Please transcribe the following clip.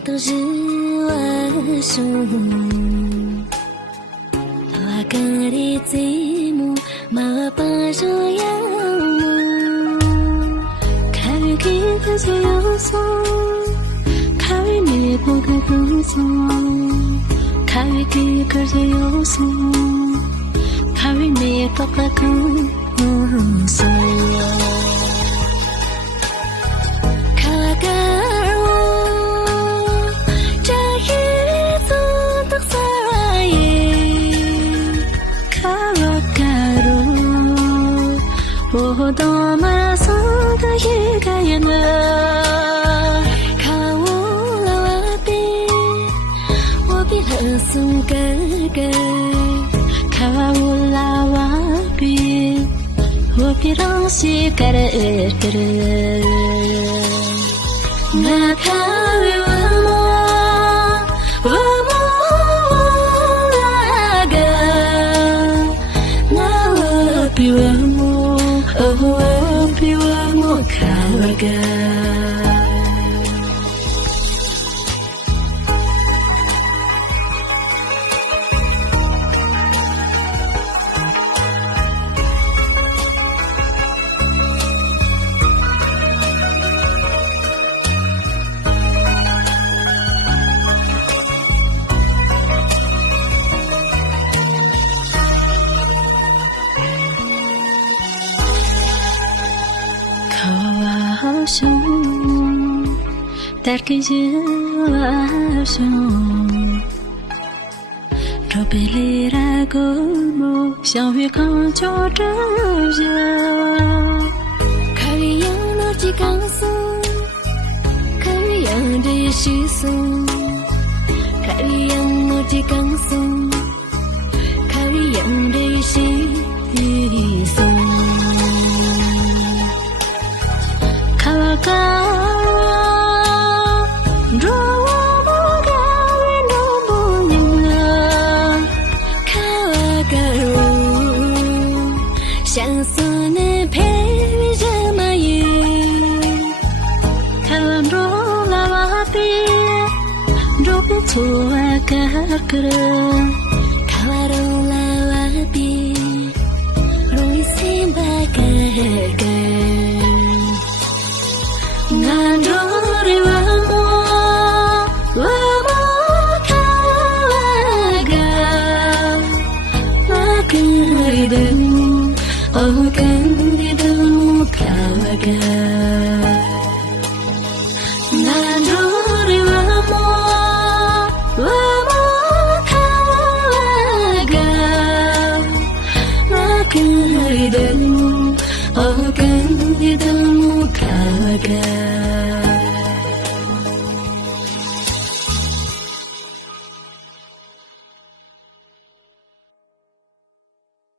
都是我想，我跟你寂寞，马把手仰慕，看雨给的最有松，看雨你不该不松，看雨给个最有松，看雨你不该不松。我多么送的一个人啊，看我了我比了送哥哥，看我了我比让西格的格的，那看我那个，那我比我。Oh, piwa mo kawaga. Dar que llevaso Rồi bê lê ra gỗ mô Xiao huy con cho trở ra Khá huy yang nó chỉ càng sông Khá huy yang đi sư sông Khá huy yang nó chỉ càng sông Khá huy yang đi sư sông Khá hoa ca Tua kakra kawarong lawapi Rui simba kaka Ngandori wamo kawaga Makaridamu oh kandidamu kawaga Ngandori wamo Karidamu, oh karidamu kawaga.